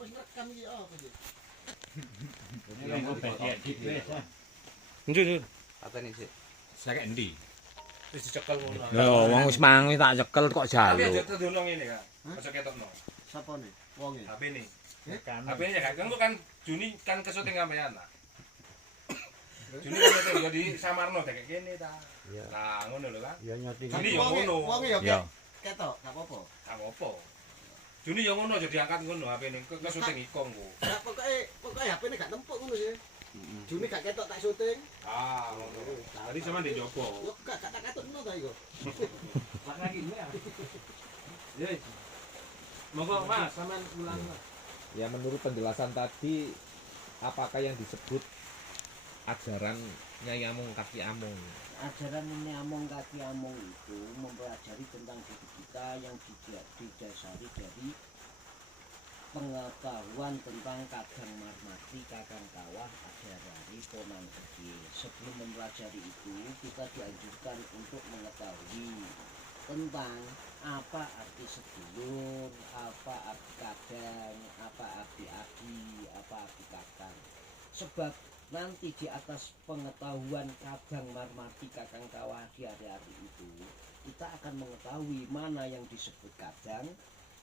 wis rekam iki apa iki? Njur. Pateni sik. Sakek endi? Wis dicekel ngono. Lho, wong wis mangi tak cekel kok Tapi jaluk. aja terdono ngene, Kak. Aja ketokno. Sapane? Wonge. HP-ne. Eh? HP-ne ya, Kak. Kan Juni kan kesuting sampean lah. Juni kan kesuting yo di Samarno kayak kene ta. Iya. Lah ngono lho, Kak. Ya nyoti. Juni yo ngono. Wonge ya Ya. ketok, gak apa-apa. Gak apa-apa. Juni yo ngono aja diangkat ngono HP-ne kesuting iko engko. Lah pokoke HP-ne gak tempuk ngono sih. Juni gak ketok tak syuting. Ah, ngono. Tadi sampean di jopo. Yo gak tak katutno ta iku. Pak lagi ya. Yes. Monggo Mas, sampean ulang. Ya menurut penjelasan tadi, apakah yang disebut ajaran Nyai Amung Kaki Amung? Ajaran ini Amung Kaki Amung itu mempelajari tentang diri kita yang didasari dari pengetahuan tentang Kadang Marmati, Kakang Kawah, Adharari, Ponang Gede. Sebelum mempelajari itu, kita dianjurkan untuk mengetahui tentang apa arti sedulur, apa arti kadang, apa arti adi, apa arti kakang. Sebab nanti di atas pengetahuan Kadang Marmati, Kakang Kawah, Adharari itu, kita akan mengetahui mana yang disebut kadang,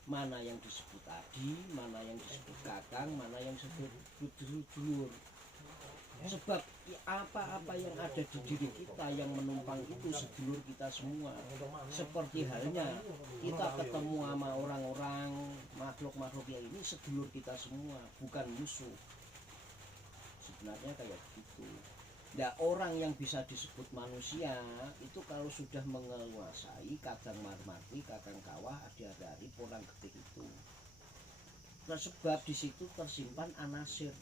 mana yang disebut adi, mana yang disebut kakang, mana yang disebut dulur. Sebab apa-apa yang ada di diri kita yang menumpang itu sedulur kita semua. Seperti halnya kita ketemu sama orang-orang, makhluk-makhluk yang ini sedulur kita semua, bukan musuh. Sebenarnya kayak begitu. Nah, orang yang bisa disebut manusia itu kalau sudah menguasai Kadang Marmati, Kakang Kawah, Adharari, Ponang Gede itu. Nah, sebab di situ tersimpan anasir.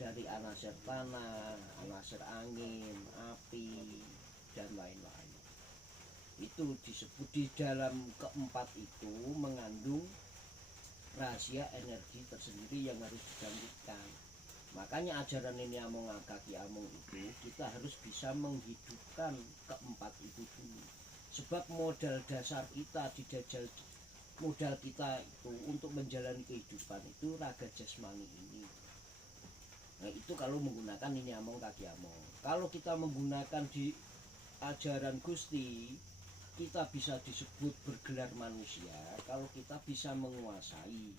Dari anasir tanah, anasir angin, api, dan lain-lain. Itu disebut di dalam keempat itu mengandung rahasia energi tersendiri yang harus digambitkan. Makanya ajaran ini Amung Kaki Amung itu kita harus bisa menghidupkan keempat itu dulu. Sebab modal dasar kita modal kita itu untuk menjalani kehidupan itu raga jasmani ini. Nah, itu kalau menggunakan ini Amung Kaki Amung. Kalau kita menggunakan di ajaran Gusti, kita bisa disebut bergelar manusia kalau kita bisa menguasai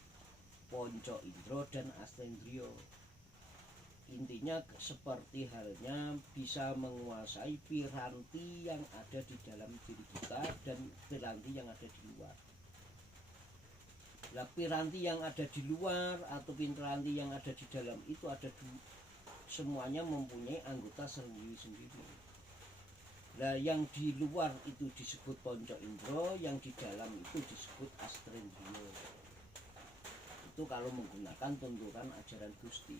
Ponco Indro dan Astendrio. Intinya seperti halnya bisa menguasai piranti yang ada di dalam diri kita dan piranti yang ada di luar. Nah, piranti yang ada di luar atau piranti yang ada di dalam itu semuanya mempunyai anggota sendiri-sendiri. Nah, yang di luar itu disebut Ponco Indro, yang di dalam itu disebut Astendrio. Itu kalau menggunakan tuntunan ajaran Gusti.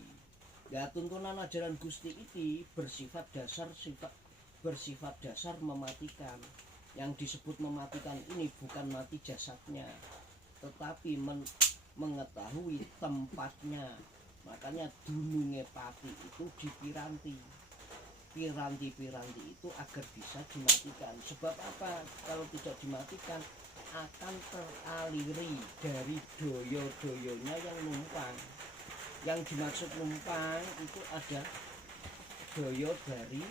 Ya, tuntunan ajaran Gusti ini bersifat dasar mematikan. Yang disebut mematikan ini bukan mati jasadnya, tetapi mengetahui tempatnya. Makanya dununge pati itu di piranti. Piranti-piranti itu agar bisa dimatikan. Sebab apa? Kalau tidak dimatikan akan teraliri dari doyo-doyonya yang numpang. Yang dimaksud numpang itu ada doyo dari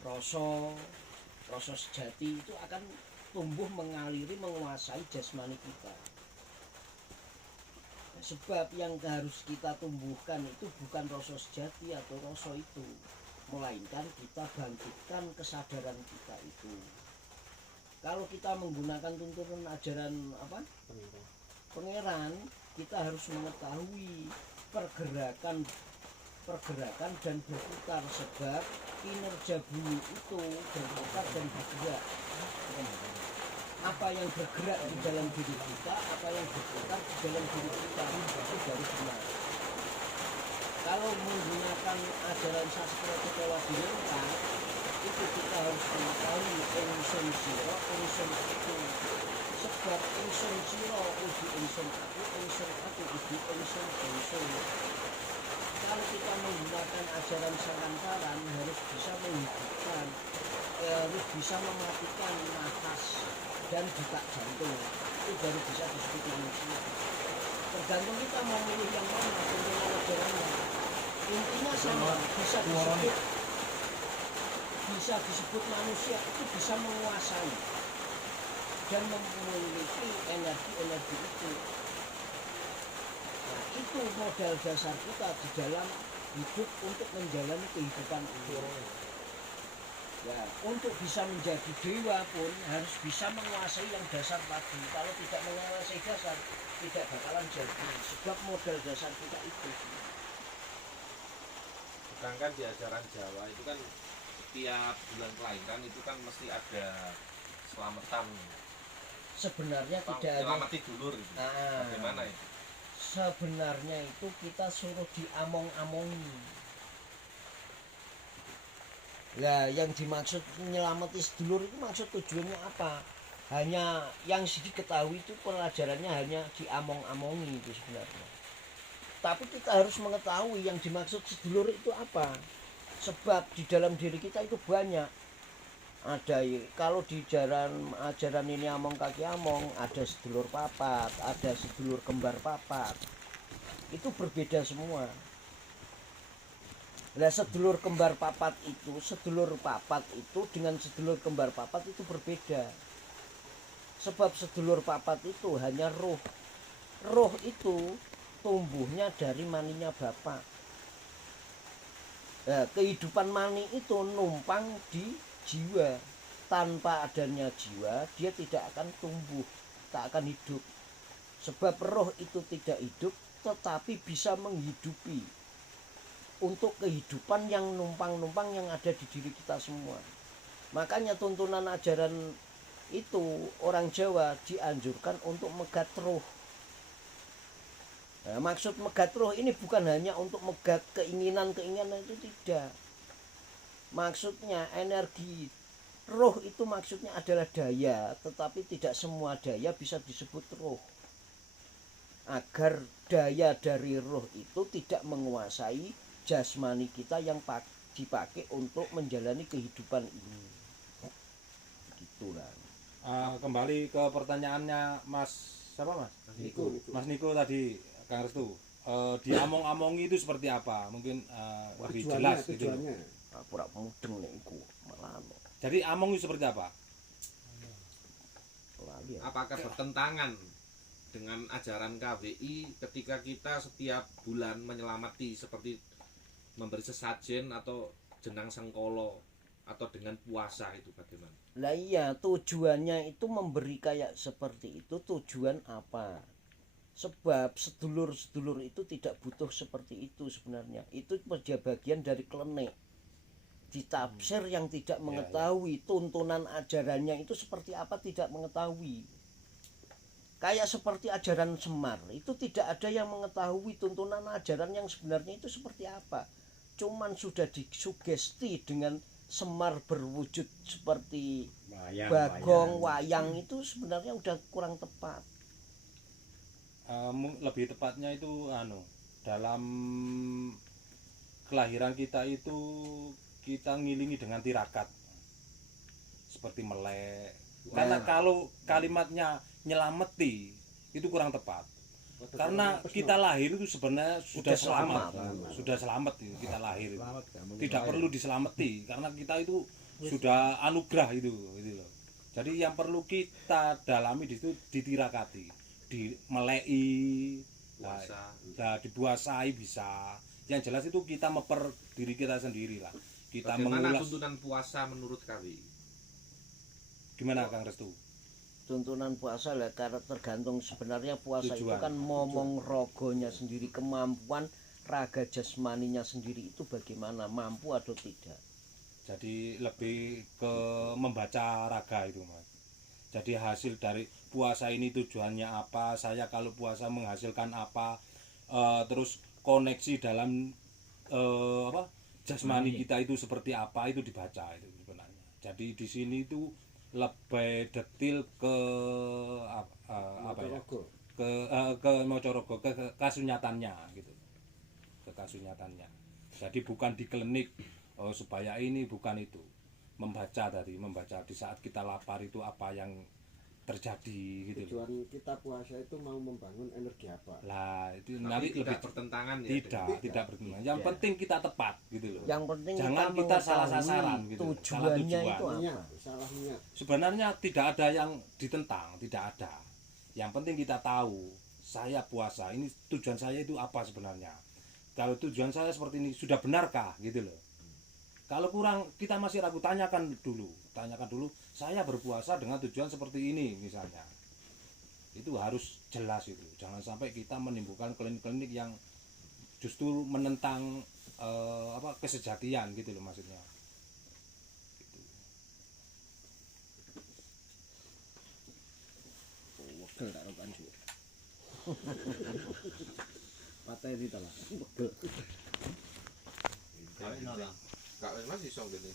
rasa sejati itu akan tumbuh mengaliri menguasai jasmani kita. Sebab yang harus kita tumbuhkan itu bukan rasa sejati atau rasa itu, melainkan kita bangkitkan kesadaran kita itu. Kalau kita menggunakan tuntunan ajaran Pangeran, kita harus mengetahui pergerakan dan berputar, sebab kinerja bumi itu berputar dan bergerak. Apa yang bergerak di dalam diri kita, apa yang berputar di dalam diri kita, itu baru benar. Kalau menggunakan ajaran sastra Ketewa Dinengka, itu kita harus mengetahui ingsun sira, ingsun aku. Sebab ingsun sira ugi ingsun aku ugi ingsun. Kalau kita menggunakan ajaran Sarantaran harus bisa menghidupkan, harus bisa mematikan nafas dan detak jantung, itu baru bisa disebut manusia. tergantung kita mau milih yang mana tuntunan ajarannya. Intinya sama, bisa disebut manusia itu bisa menguasai dan memiliki energi itu. Nah, itu modal dasar kita di dalam hidup untuk menjalani kehidupan ini. Ya, untuk bisa menjadi dewa pun harus bisa menguasai yang dasar tadi. Kalau tidak menguasai dasar, tidak bakalan jadi. Sebab modal dasar kita itu. Sedangkan di ajaran Jawa itu kan setiap bulan kelahiran itu kan mesti ada selamatan, Sebenarnya tidak ada. selamati dulur itu. Nah, Bagaimana itu? sebenarnya itu kita suruh diamong-amongi. Lah yang dimaksud menyelamati sedulur itu maksud tujuannya apa? Hanya yang diketahui itu pelajarannya hanya diamong-amongi itu sebenarnya. Tapi kita harus mengetahui yang dimaksud sedulur itu apa. Sebab di dalam diri kita itu banyak. Ada kalau di ajaran ini among kaki among, ada sedulur papat, ada sedulur kembar papat. Itu berbeda semua. Nah, sedulur kembar papat itu, sedulur papat itu dengan sedulur kembar papat itu berbeda. Sebab sedulur papat itu hanya roh. Roh itu tumbuhnya dari maninya bapak. Nah, kehidupan mani itu numpang di jiwa. Tanpa adanya jiwa, dia tidak akan tumbuh, tak akan hidup. Sebab roh itu tidak hidup, tetapi bisa menghidupi untuk kehidupan yang numpang-numpang yang ada di diri kita semua. Makanya tuntunan ajaran itu orang Jawa dianjurkan untuk megat roh. Nah, maksud megat roh ini bukan hanya untuk megat keinginan-keinginan, itu tidak. Maksudnya energi roh itu maksudnya adalah daya, tetapi tidak semua daya bisa disebut roh. Agar daya dari roh itu tidak menguasai jasmani kita yang dipakai untuk menjalani kehidupan ini. Gitulah. Kembali ke pertanyaannya Mas siapa Mas? Niko. Mas Niko tadi, Kang Restu. Diamong-amongi itu seperti apa? Mungkin lebih jelas gitu. Tujuannya. Pura mudeng nih iku malah. Jadi among itu seperti apa? Apakah bertentangan dengan ajaran KWI ketika kita setiap bulan menyelamati seperti memberi sesajen atau jenang sengkolo atau dengan puasa itu bagaimana? Lah iya, tujuannya itu memberi kayak seperti itu tujuan apa? Sebab sedulur-sedulur itu tidak butuh seperti itu sebenarnya. Itu bagian dari klenik. Ditafsir yang tidak mengetahui tuntunan ajarannya itu seperti apa tidak mengetahui. Kayak seperti ajaran Semar, itu tidak ada yang mengetahui tuntunan ajaran yang sebenarnya itu seperti apa. Cuman sudah disugesti dengan Semar berwujud seperti bagong, wayang itu sebenarnya udah kurang tepat. Lebih tepatnya itu dalam kelahiran kita itu kita ngilingi dengan tirakat seperti melek. Karena kalau kalimatnya nyelameti itu kurang tepat. Karena kita lahir itu sebenarnya sudah selamat. Sudah selamat itu kita lahir. Tidak perlu diselamati karena kita itu sudah anugerah itu loh. Jadi yang perlu kita dalami di situ ditirakati, dimelei, dibuasai bisa. Yang jelas itu kita memper diri kita sendiri lah. Kita Bagaimana mengulas. tuntunan puasa menurut KWI? Gimana Kang Restu? Tuntunan puasa lah karena tergantung sebenarnya puasa itu Tujuan. kan momong rogonya sendiri, kemampuan raga jasmaninya sendiri itu bagaimana, mampu atau tidak. Jadi lebih ke membaca raga itu Mas. Jadi hasil dari puasa ini tujuannya apa, saya kalau puasa menghasilkan apa, terus koneksi dalam jasmani kita itu seperti apa, itu dibaca itu sebenarnya. Jadi di sini itu lebih detail ke apa ya, ke mocorogo, ke kasunyatannya gitu, ke kasunyatannya. Jadi bukan di klinik supaya ini, bukan itu. Membaca tadi, membaca di saat kita lapar itu apa yang terjadi gitu loh. Tujuan kita puasa itu mau membangun energi apa? Lah itu Tapi nanti tidak lebih bertentangan ya. tidak bertentangan. Yang Iya. penting kita tepat gitu loh. Yang penting Jangan kita salah mengetahui sasaran gitu. Salah tujuannya tujuan. itu Niat, apa. salahnya. Sebenarnya tidak ada yang ditentang, tidak ada. Yang penting kita tahu saya puasa ini tujuan saya itu apa sebenarnya. Kalau tujuan saya seperti ini sudah benarkah gitu loh. Kalau kurang kita masih ragu, tanyakan dulu saya berpuasa dengan tujuan seperti ini misalnya. Itu harus jelas itu. Jangan sampai kita menimbulkan klinik-klinik yang justru menentang kesejatian gitu loh maksudnya. Wegel tak rokan sih. Patah itu lah. Pegel. Kak Mas iso ngene.